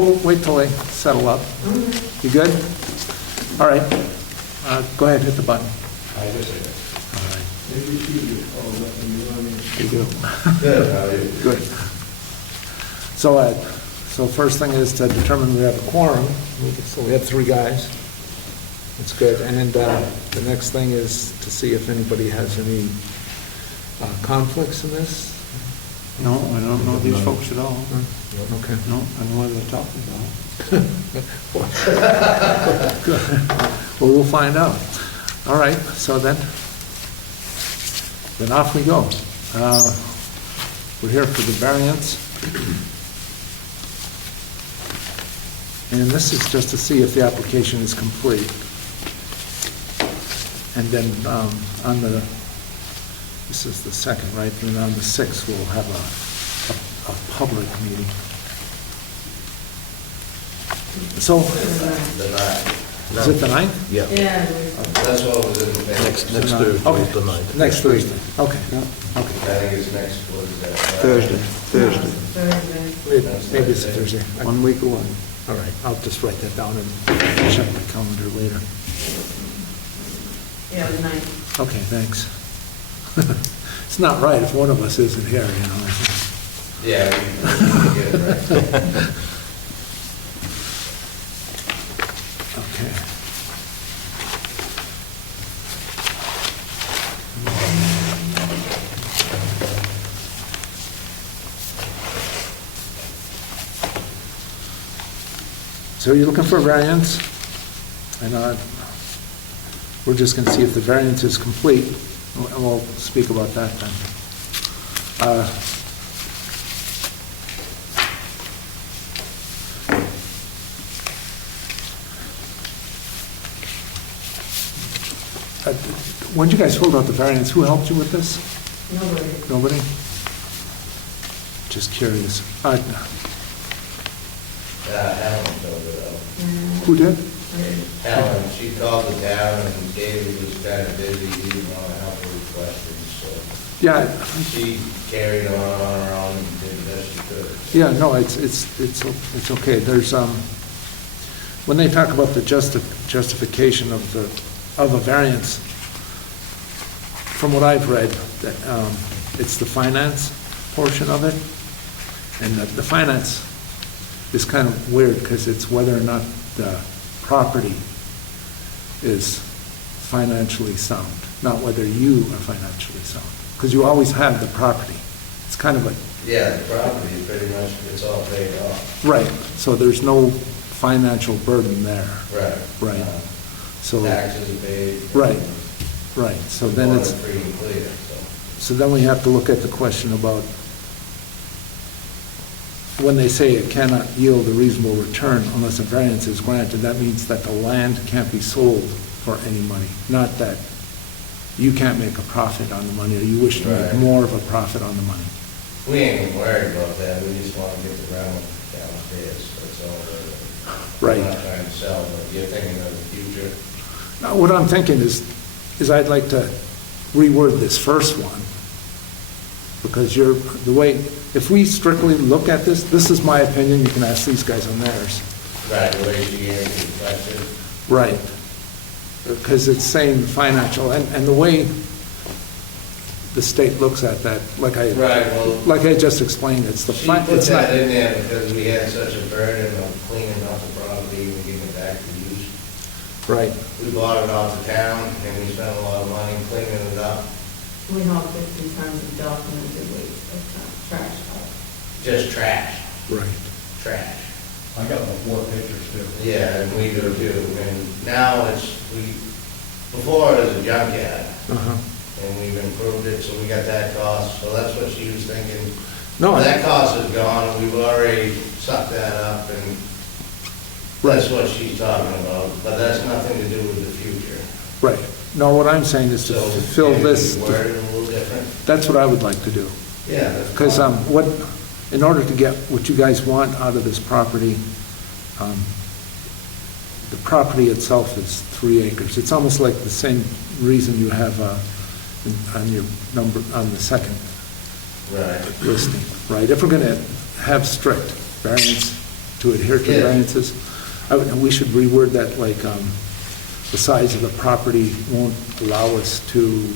we'll wait till they settle up. You good? All right. Go ahead, hit the button. I just say All right. Maybe she just called up and you want me. You do. that. Good, how are you? Good. So first thing is to determine we have a quorum. So we have 3 guys. That's good. And the next thing is to see if anybody has any conflicts in this. No, I don't know these folks at all. Okay. No, I know what they're talking about. Well, we'll find out. All right, so then off we go. We're here for the variance. And this is just to see if the application is complete. And then this is the second, right? And on the 6th, we'll have a public meeting. So, The night. is it the 9th? Yeah, Yeah. That's what was in the thing. next Thursday is Okay. the 9th. Next Thursday, okay. I think it's next, what is that? Thursday. Thursday. Maybe it's a Thursday. 1 week away. All right, I'll just write that down and check my calendar later. Yeah, the 9th. Okay, thanks. It's not right if one of us isn't here, you know. Yeah, we get it right. Okay. So you're looking for a variance, and we're just going to see if the variance is complete, and we'll speak about that then. When you guys filled out the variance, who helped you with this? Nobody. Nobody? Just curious. Helen filled it out. Who did? Helen, she called the town and David was kind of busy, he didn't want to help her with questions, so Yeah, she carried on her own and did the best she could. yeah, no, it's okay. There's, when they talk about the justification of a variance, from what I've read, that, it's the finance portion of it. And the finance is kind of weird because it's whether or not the property is financially sound, not whether you are financially sound. Because you always have the property. It's kind of a, Yeah, the property, pretty much, it's all paid off. right, so there's no financial burden there. Right. Right. So, Taxes are paid. Right. right, so then Water it's, free and clear, so. so then we have to look at the question about when they say it cannot yield a reasonable return unless a variance is granted, that means that the land can't be sold for any money, not that you can't make a profit on the money or you wish to make Right. more of a profit on the money. We ain't even worried about that, we just want to get the rental downstairs, that's all. Right. We're not trying to sell, but you're thinking of the future. Now, what I'm thinking is I'd like to reword this first one, because the way, if we strictly look at this is my opinion, you can ask these guys on theirs. Right, the way she answered the question. Right. Because it's saying financial, and the way the state looks at that, like I just explained, it's the, She put it's not, that in there because we had such a burden of cleaning up the property and getting it back to use. right, We bought it off the town and we spent a lot of money cleaning it up, We hauled 50 tons of documented waste of trash out. just trash, right. trash. I got my 4 pictures too. Yeah, and we do too, and now before it was a junkyard, Uh-huh. and we've improved it, so we got that cost, so that's what she was thinking. No, That cost is gone, and we've already sucked that up, and that's what she's talking about, but that's nothing to do with the future. right. No, what I'm saying is to So, fulfill maybe this, we word it a little different. that's what I would like to do. Yeah, that's Because fine. in order to get what you guys want out of this property, the property itself is 3 acres. It's almost like the same reason you have on your number, on the second Right. listing, right? If we're going to have strict variance to adhere to the Yeah. variances. We should reword that like, the size of the property won't allow us to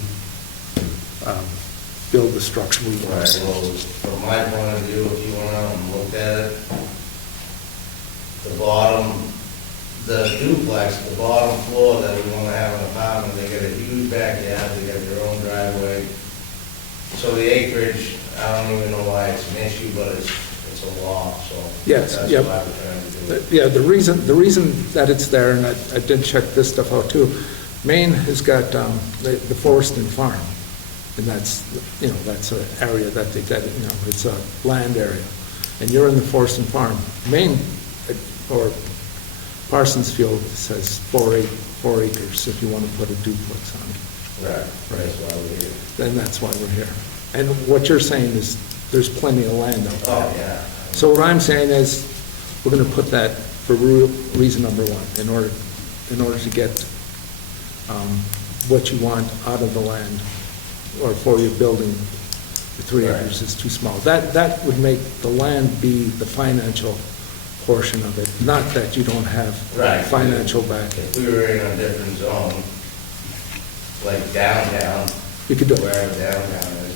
build the structure we want. Right, well, from my point of view, if you went out and looked at it, the bottom, the duplex, the bottom floor that we want to have an apartment, they got a huge backyard, they got their own driveway. So the acreage, I don't even know why it's an issue, but it's a law, so. Yes, That's yep. why we're trying to do it. Yeah, the reason that it's there, and I did check this stuff out too, Maine has got the Forest and Farm, and that's, that's an area that they get, it's a land area, and you're in the Forest and Farm. Maine, or Parsons Field says 4 acres if you want to put a duplex on it. Right, that's why we're here. Then that's why we're here. And what you're saying is, there's plenty of land out there. Oh, yeah. So what I'm saying is, we're going to put that for reason number one, in order to get what you want out of the land, or for your building, the 3 Right. acres is too small. That would make the land be the financial portion of it, not that you don't have Right. financial backing. If we were in a different zone, like downtown, You could do it, wherever downtown is,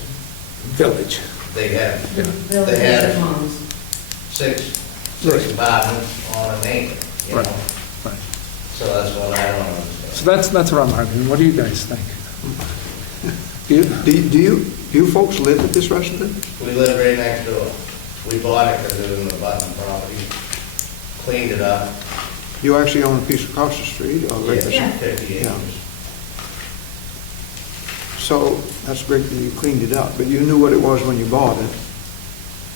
village. they have, The they village have homes. six Right. apartments on an acre, you Right. know? Right. So that's what I don't So understand. that's what I'm arguing. What do you guys think? Do you folks live at this restaurant? We live right next door. We bought it because it was in the Button property, cleaned it up. You actually own a piece across the street, or right there? Yeah. 50 Yeah. acres. So that's great that you cleaned it up, but you knew what it was when you bought it.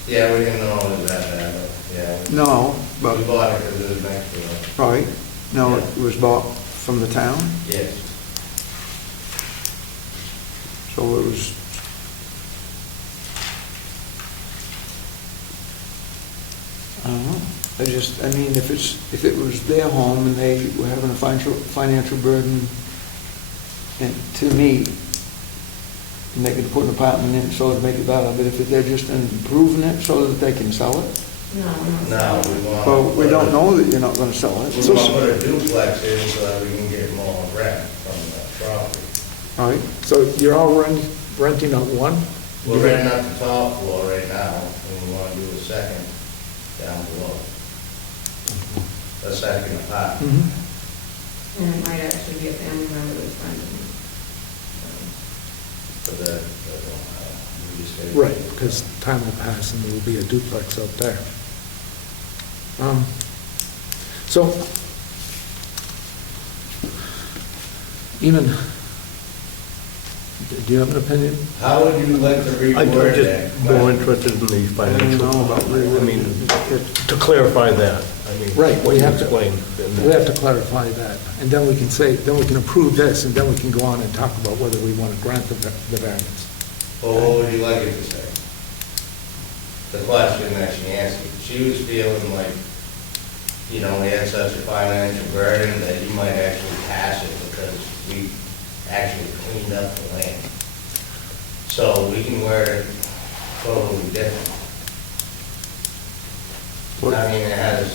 Yeah, we didn't know it was that bad, but, yeah. No, but, We bought it because it was next door. right, no, it was bought from the town, Yes. so it was, I don't know. I mean, if it was their home and they were having a financial burden and to meet, and they could put an apartment in so to make it better, but if they're just improving it so that they can sell it, No, we're not No, selling. we want. well, we don't know that you're not gonna sell it. We want to put a duplex in so that we can get more rent from the property. All right, So you're all renting out one? We're renting out the top floor right now, and we want to do a second down below. A second apartment. Mhm. And it might actually be a family member that's renting it. But that won't happen. We just gotta- Right, because time will pass and there will be a duplex out there. So, even, do you have an opinion? How would you like to I'm reword that? just more interested in the I don't financial. know about I mean, to clarify that, I mean, Right, what we you have to- explained. We have to clarify that, and then we can say, then we can approve this, and then we can go on and talk about whether we want to grant the variance. Well, what would you like it to say? The question that she answered, she was feeling like, we had such a financial burden that you might actually pass it because we actually cleaned up the land. So we can word it totally different. I mean, it has,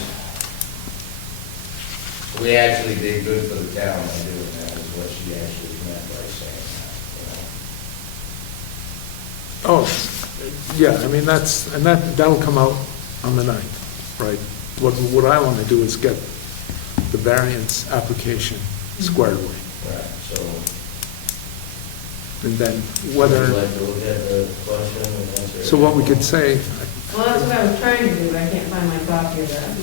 we actually did good for the town by doing that, is what she actually meant by saying that, Oh, yeah, I mean, that'll come out on the 9th, right? What I want to do is get the variance application squared away, Right, so. and then whether, Would you like to look at the question and answer it? so what we could say, Well, that's what I was trying to do, but I can't find my copy of that.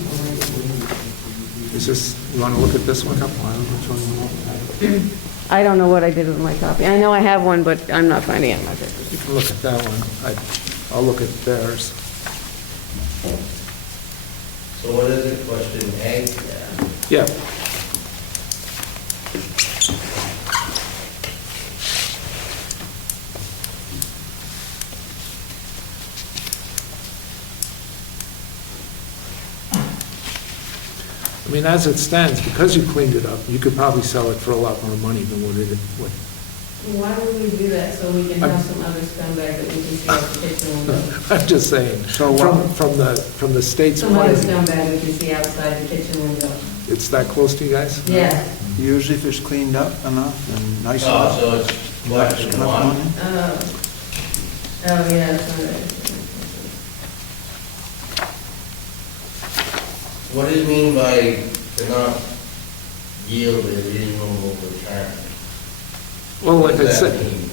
is this, you want to look at this one? I don't know what I did with my copy. I know I have one, but I'm not finding it in my papers. You can look at that one. I'll look at theirs. So what is it, question A? Yeah. I mean, as it stands, because you cleaned it up, you could probably sell it for a lot more money than what Why would we do that? So we can have some other scumbag that we can see out the kitchen window? I'm just saying, So, from the state's Some point other of view, scumbag we can see outside the kitchen window. it's that close to you guys? Yeah. usually if it's cleaned up enough and nice Oh, enough. so it's question enough one. money. Oh, yeah, that's all right. What do you mean by they're not yielded reasonable return? Well, What like I does that said, mean?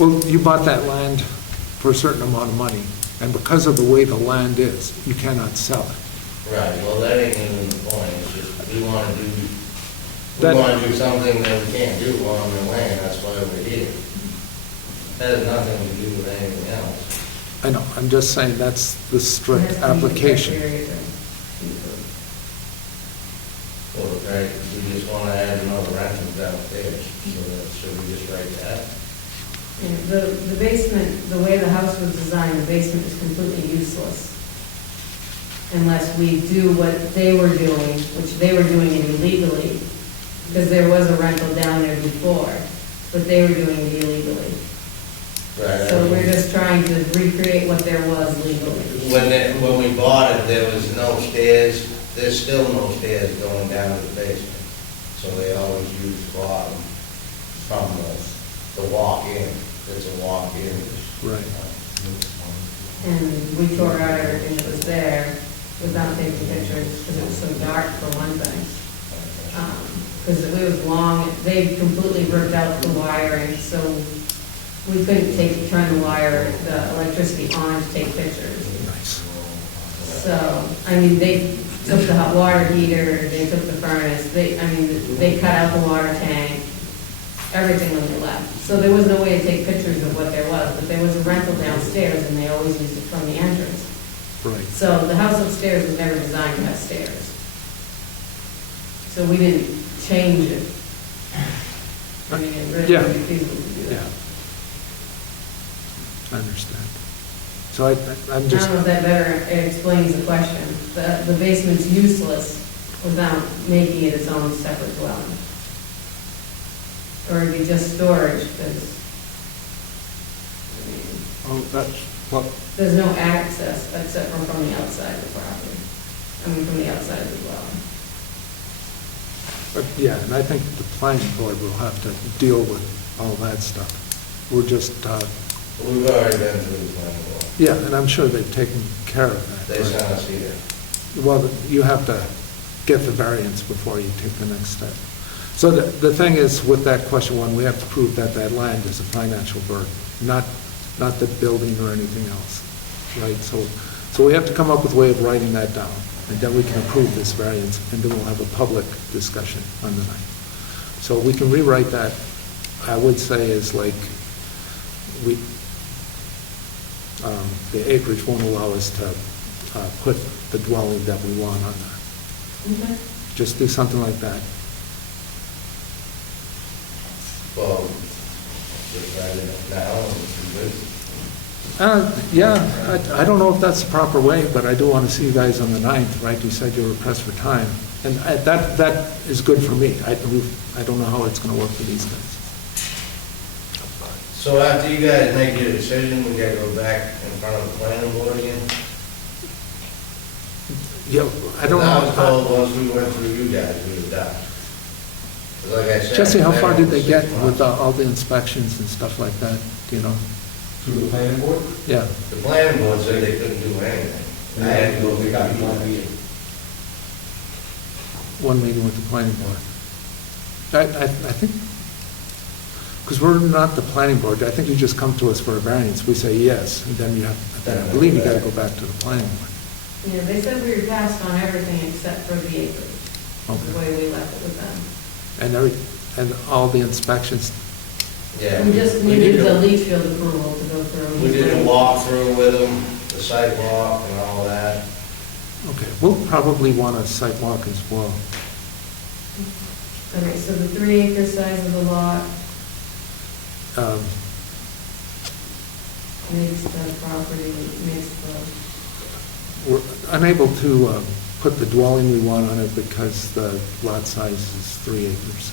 well, you bought that land for a certain amount of money, and because of the way the land is, you cannot sell it. Right, well, that ain't even the point, it's just, we wanna do, That- do something that we can't do on the land, that's why we're here. That has nothing to do with anything else. I know, I'm just saying that's the strict It has to meet the application. criteria to be Well, right, we just wanna add another rental downstairs, so that, should we just write that? approved. And the basement, the way the house was designed, the basement is completely useless unless we do what they were doing, which they were doing it illegally, because there was a rental down there before, but they were doing it illegally. Right. So we're just trying to recreate what there was legally. When we bought it, there was no stairs, there's still no stairs going down to the basement. So they always use the bottom from the walk-in, it's a walk-in. Right. And we tore out everything that was there without taking pictures, because it was so dark for one thing. Because it was long, they completely ripped out the wiring, so we couldn't turn the wire, the electricity on to take pictures. Nice. So, I mean, they took the hot water heater, they took the furnace, they cut out the water tank, everything when they left. So there was no way to take pictures of what there was, but there was a rental downstairs, and they always used it from the entrance. Right. So the house upstairs was never designed to have stairs. So we didn't change it. I mean, it really Yeah. would be feasible to do Yeah. that. I understand. So I'm I just, don't know if that better explains the question. The basement's useless without making it its own separate dwelling. Or it'd be just storage, because, Oh, that's what, there's no access except from the outside of the property. I mean, from the outside of the dwelling. yeah, and I think the planning board will have to deal with all that stuff. We're just, We've already been through the planning board. yeah, and I'm sure they've taken care of that. They sent us here. Well, you have to get the variance before you take the next step. So the thing is, with that question one, we have to prove that that land is a financial burden, not the building or anything else, right? So we have to come up with a way of writing that down, and then we can approve this variance, and then we'll have a public discussion on the 9th. So we can rewrite that, I would say, is like, the acreage won't allow us to put the dwelling that we want on there. Okay. Just do something like that. Well, just write it now and be good. Yeah, I don't know if that's the proper way, but I do want to see you guys on the 9th, right? You said you were pressed for time, and that is good for me. I don't know how it's going to work for these guys. So after you guys make your decision, we gotta go back in front of the planning board again? Yeah, I don't I was know. told once we went through you guys, we were done. 'Cause like I said. Jesse, how far did they six get months. with all the inspections and stuff like that, do you know? Through the planning board? Yeah, The planning board said they couldn't do anything. I had to go They got one meeting. one meeting with the planning board. I think, because we're not the planning board, I think you just come to us for a variance, we say yes, and then you have, I believe you got to go back to the planning board. Yeah, they said we were passed on everything except for the acreage, the Okay. way we left it with them. And all the inspections, Yeah. We just needed the leach field approval to go through. We did a walkthrough with them, the sidewalk and all that. okay, we'll probably want a site walk as well. Okay, so the 3 acre size of the lot makes the property, makes the, We're unable to put the dwelling we want on it because the lot size is 3 acres.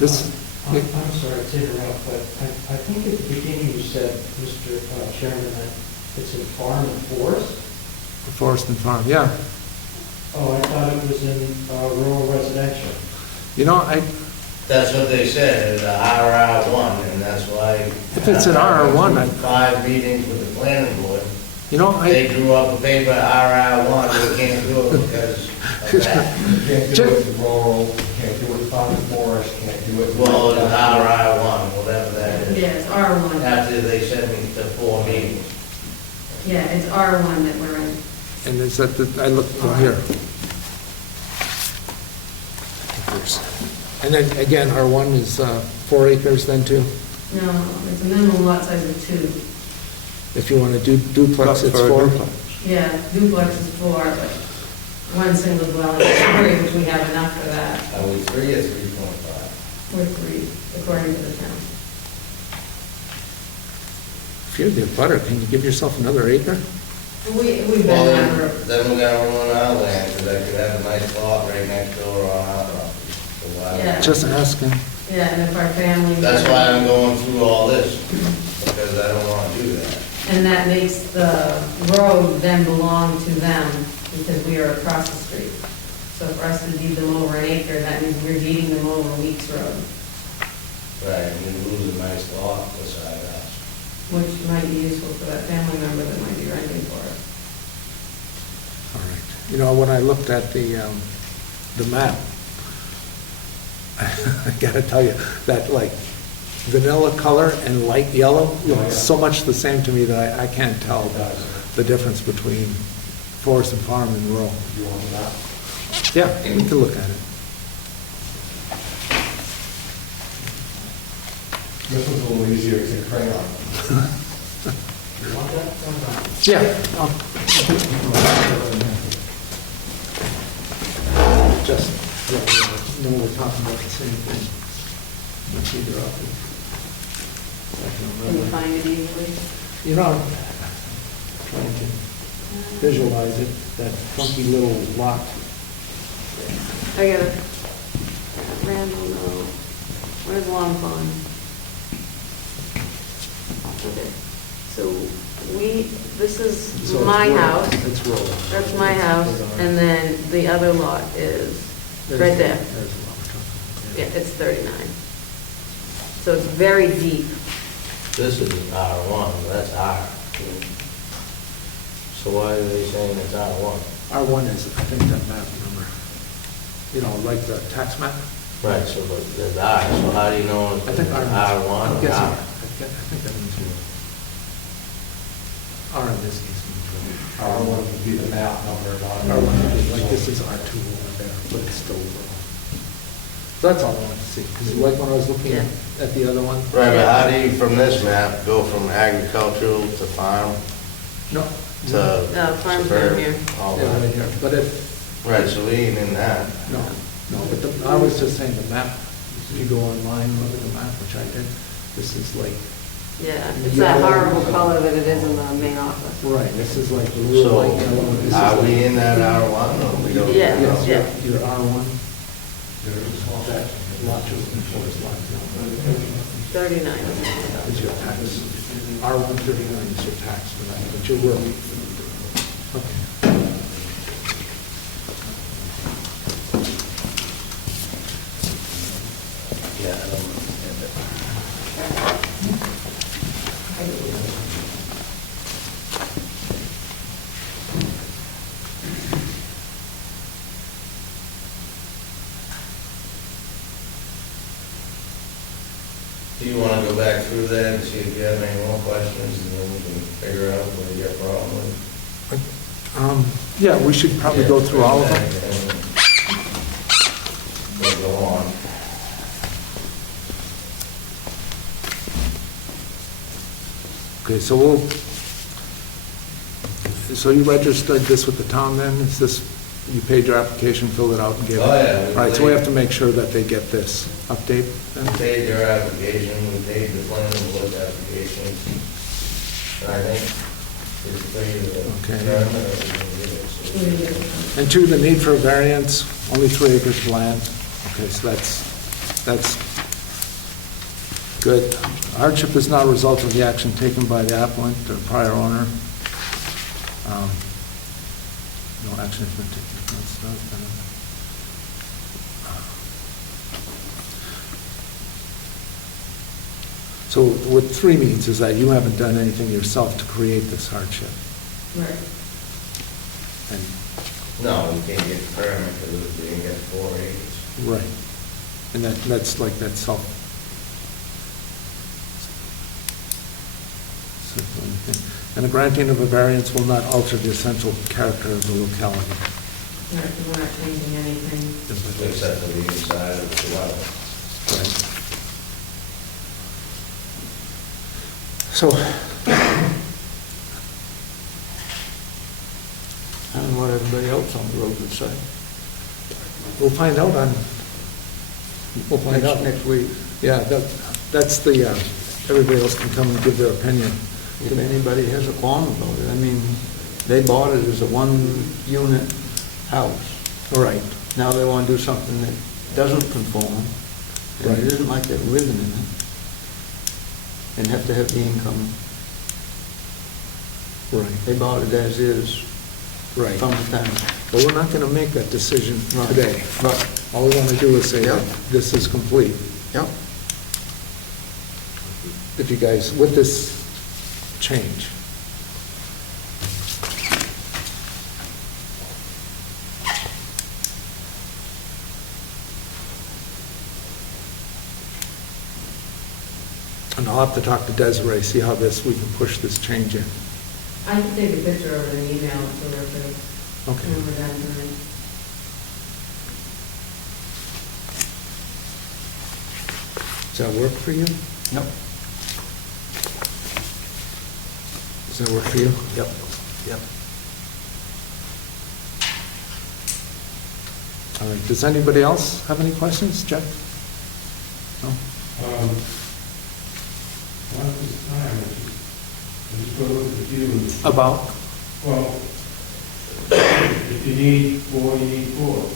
This, I'm sorry to interrupt, but I think at the beginning you said, Mr. Chairman, that it's in farm and forest? Forest and Farm, yeah. Oh, I thought it was in rural residential. You know, I, That's what they said, it's a RR1, and that's why. If it's an RR1, I- 5 meetings with the planning board, you know, they I, drew up a paper RR1, we can't do it because of that. You can't do it in rural, you can't do it in farm and forest, can't do it. in- Well, it's RR1, whatever that is. Yeah, it's R1. After they sent me to 4 meetings. Yeah, it's R1 that we're in. and is that, I look, oh, here. And then, again, R1 is 4 acres then too? No, it's a minimum lot size of 2. If you want to do duplex, it's 4? Yeah, duplex is 4, but one single dwelling is 3, which we have enough for that. Are we 3 or 3.5? We're 3, according to the town. If you're the butter, can you give yourself another acre? We've been Well, never, then we're gonna ruin our land, because I could have a nice lot right next door on our property. So why- Yeah. Just asking. yeah, and if our family. That's why I'm going through all this, because I don't wanna do that. And that makes the road then belong to them, because we are across the street. So for us to deed them over an acre, that means we're deeding them over Weeks Road, Right, and you lose a nice lot beside us. which might be useful for that family member that might be renting for it. All right. You know, when I looked at the map, I gotta tell you, that like vanilla color and light yellow look so much the same to me that I can't tell the difference between forest and farm and rural. You want that? Yeah, we can look at it. This one's a little easier to crayon. You want that? Yeah. Just, no, we're talking about the same thing. Let's either up. Can you find it easily? You know, I'm trying to visualize it, that funky little lot. I got it. Randall, no. Where's Long Pond? Okay, so this So is it's my rural. house, It's rural. that's my house, and then the other lot is right there. There's the lot we're talking Yeah, about. it's 39. So it's very deep. This is R1, that's R. So why are they saying it's R1? R1 is, I think, that map number, you know, like the tax map. Right, so but there's R, so how do you know I it's think R. R1 I'm or guessing, R? I think that means R in this case means R1 would be the map number, not. R1, like this is R2 over there, but it's still rural. So that's all I wanted to see, because like when I was looking Yeah. at the other one. Right, but how do you, from this map, go from agricultural to farm No. to Farm's down suburban, here. all Yeah, right that? here, but if, Right, so we ain't in that. no, but I was just saying the map, if you go online, look at the map, which I did, this is like, Yeah, it's that horrible color that it is in the main office. right, this is like the real So light yellow. This is are like- we in that R1 or we don't? Yeah. Yes, Yeah. your R1. That lot two and forest lot 39. is your tax. R139 is your tax for that, but you're rural. Okay. Yeah, I don't understand it. Do you want to go back through that and see if you have any more questions, and then we can figure out what your problem is? Yeah, we should probably go through all of them. We'll go on. Okay, so you registered this with the town then? Is this, you paid your application, filled it out and gave it? Oh, yeah, we All right, so we paid. have to make sure that they get this update We then? paid your application, we paid the planning board's application. And I think it's paid the Okay. permit, or we can give it, so- And two, the need for a variance, only 3 acres of land. Okay, so that's Good. Hardship is not a result of the action taken by the applicant or prior owner. No action has been taken. So what 3 means is that you haven't done anything yourself to create this hardship. Right. And, No, we can't get a permit because we didn't get 4 acres. right. And that's like that self. And the granting of a variance will not alter the essential character of the locality. Right, we're not changing anything. Except for the inside of the well. Right. So, I don't know what everybody else on the road would say. we'll find out Next week. Yeah, that's the, everybody else can come and give their opinion. If anybody has a qualm about it, I mean, they bought it as a one-unit house. All right. Now they want to do something that doesn't conform, and Right. it isn't like they're living in it, and have to have the income. Right. They bought it as is Right. from the town. But we're not going to make that decision Right. today. Right. All we want to do is say Yeah. that this is complete. Yep. If you guys, with this change. And I'll have to talk to Desiree, see how we can push this change in. I can take a picture of it and email it to her too. Okay. When we're done tonight. Does that work for you? Yep. Does that work for you? Yep. Yep. All right, does anybody else have any questions? Jeff? No? Not at this time, I'm just going to look at the views. About? Well, if you need 4, you need 4.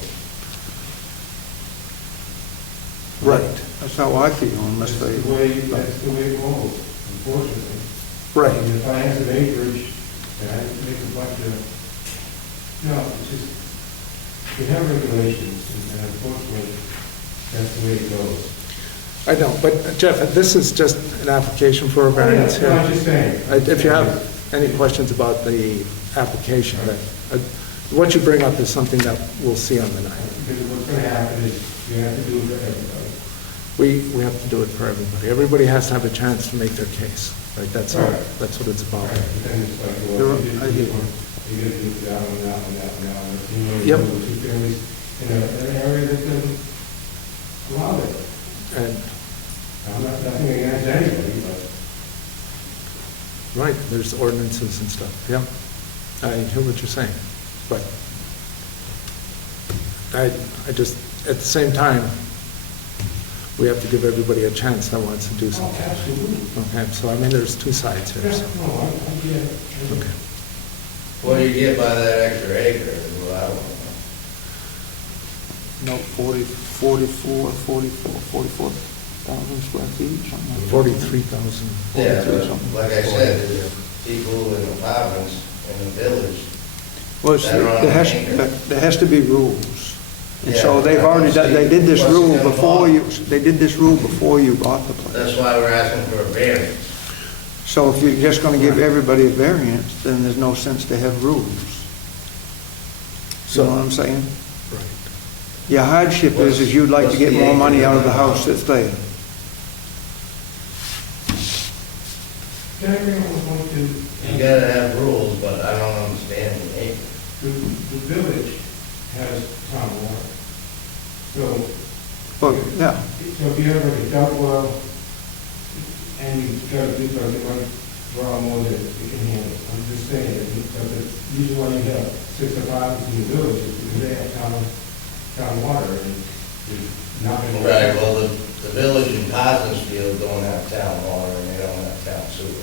Right. That's how I feel, unless That's the way it goes, unfortunately. Right. And if I have some acreage, and I make a bunch of, it's just, we have regulations, and unfortunately, that's the way it goes. I know, but Jeff, this is just an application for a variance here. No, I'm just saying. If you have any questions about the application, what you bring up is something that we'll see on the night. Because what's going to happen is, you have to do it for everybody. We have to do it for everybody. Everybody has to have a chance to make their case, right? That's all, Right. that's what it's about. Right, but then it's like, You're well, right. you I hear you. gotta do that one, that one, that one, that one. You know, Yep. you do 2 families in an area that doesn't allow it. And, I'm not, nothing against anybody, but right, there's ordinances and stuff, yeah. I hear what you're saying, but I just, at the same time, we have to give everybody a chance that wants to do oh, something. absolutely. Okay, so I mean, there's 2 sides here, Yeah, so, no, I get it. okay. What do you get by that extra acre is what I want to know. No, 44,000 square feet, something like that. 43,000. Yeah, 43 but something. like I said, there's people in apartments in the village. Well, see, That are on there acre. has to be rules. And so Yeah, they've I already don't done, they see did this what's rule gonna before bother. you, they did this rule before you bought the place. That's why we're asking for a variance. So if you're just gonna give everybody a variance, then there's no sense to have rules. You know what I'm saying? Right. Your hardship is you'd like to get more money out of the house that's there. Can I bring up one point too? You gotta have rules, but I don't understand the acre. The village has town water. So, Well, yeah, so if you have like a dump well, and you try to do something like draw more than you can handle, I'm just saying, because the reason why you have 6 apartments in the village is because they have town water, and you're not gonna. Right, well, the village in Cosmosfield don't have town water and they don't have town sewer.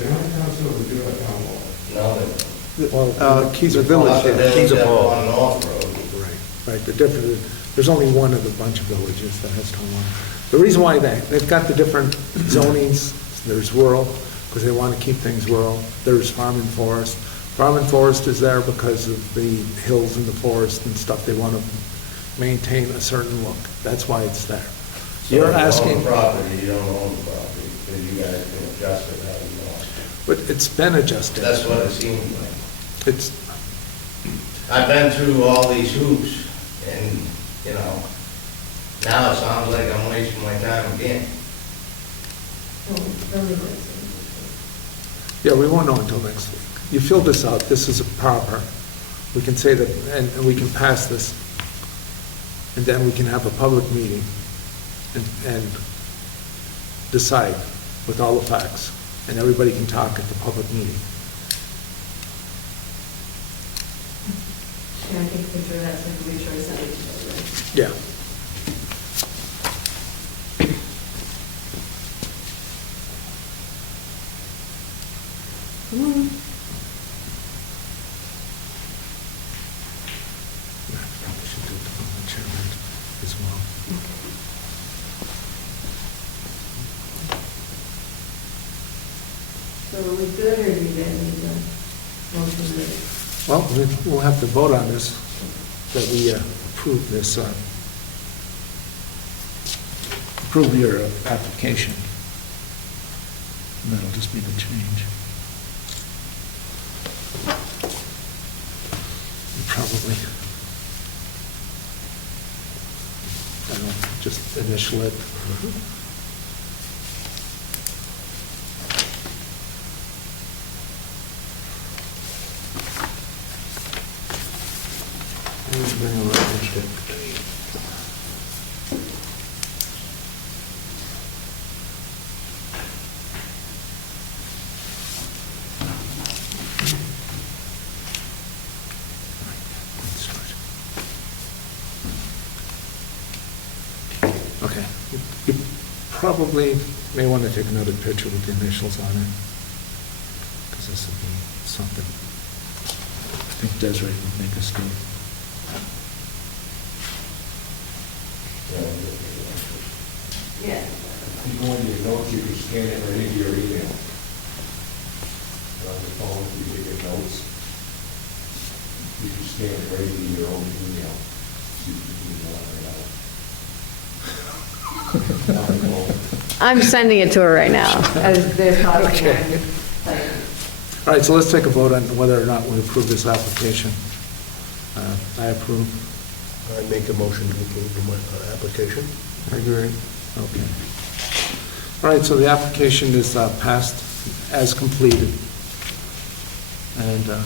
They don't have town sewer, they do have town water. No, they don't. Well, the village, Not the yeah. village Keys of up all. on North Road. Right, right, the difference, There's only one of the bunch of villages that has stormwater. The reason why they've got the different zonings, there's rural, because they want to keep things rural. There's farm and forest. Farm and forest is there because of the hills and the forest and stuff. They want to maintain a certain look. That's why it's there. So You're if you own asking, the property, you don't own the property, because you guys can adjust it how you want. but it's been adjusted. That's what it seems like. It's, I've been through all these hoops, and, you know, now it sounds like I'm wasting my time again. Well, they'll leave it. yeah, we won't know until next week. You fill this out, this is a proper. We can say that, and we can pass this, and then we can have a public meeting and decide with all the facts, and everybody can talk at the public meeting. Can I take a picture of that so I can make sure I send it to everybody? Yeah. Probably should do it to the chairman as well. So are we good, or do you guys need to motion to? Well, we'll have to vote on this, that we approve this, approve your application. And that'll just be the change. Probably, I don't know, just initial it. Bring a reference to- Okay, you probably may want to take another picture with the initials on it, because this would be something I think Desiree would make us do. Yeah. You go into your notes, you can scan it right into your email. On the phone, you take your notes, you can scan it right into your own email. So you can email it right out. I'm sending it to her right now, as they're talking. Okay. Like, All right, so let's take a vote on whether or not we approve this application. I approve. I make a motion to approve the application. I agree. Okay. All right, so the application is passed as completed. And if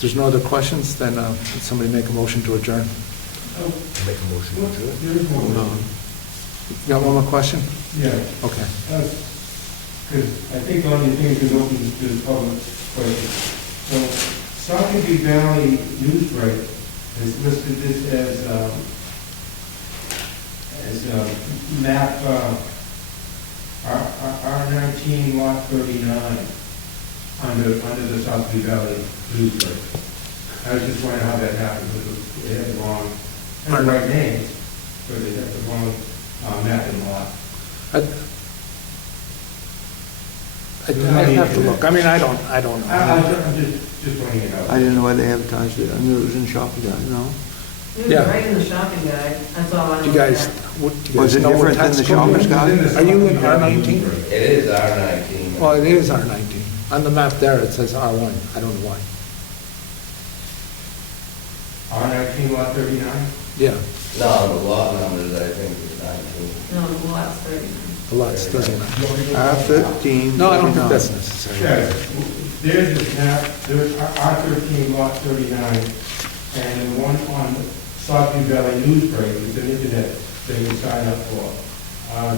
there's no other questions, then can somebody make a motion to adjourn? Make a motion to adjourn. There's one. You got one more question? Yeah. Okay. Because I think all the things is open to the public question. So, Saucony Valley Newsbreak has listed this as map R19 lot 39 under the Saucony Valley Newsbreak. I was just wondering how that happened, because they had the wrong, had the right names, but they had the wrong map and lot. I'd have to look. I mean, I don't know. I'm just pointing it out. I didn't know why they advertised it. I knew it was in Shopping Guide, no? It was Yeah. right in the shopping guide, that's all I know. Do you guys, Was it know what different than the tax code Shoppers is? Guide? Are you in R19? It is R19. Well, it is R19. On the map there, it says R1. I don't know why. R19 lot 39? Yeah, No, the lot numbers, I think, is 19. No, the lot's 39. the lot's 39. R13. No, I don't think 39. that's necessary. Yeah, there's this map, there's R13 lot 39, and the one on Saucony Valley Newsbreak, it's an internet thing we sign up for.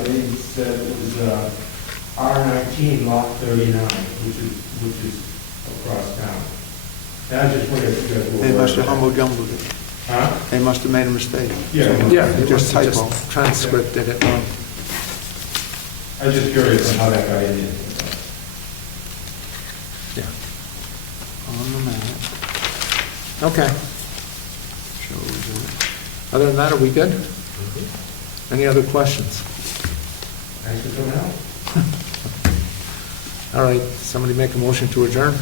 They said it was R19 lot 39, which is across town. And I just wondered if you guys were They aware must of have that. humble jumbled it. Huh? They must have made a mistake. Yeah. Yeah, they Just must have typo. just transcripted it wrong. I was just curious on how that got in there. Yeah. On the map. Okay. Other than that, are we good? Any other questions? Thanks for coming out. All right, somebody make a motion to adjourn?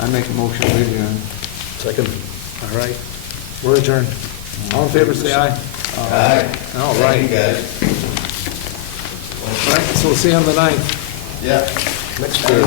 I make a motion to adjourn. Second. All right, we're adjourned. All in favor, say aye. Aye. All Thank right. you, guys. All right, so we'll see you on the 9th. Yeah. Next year.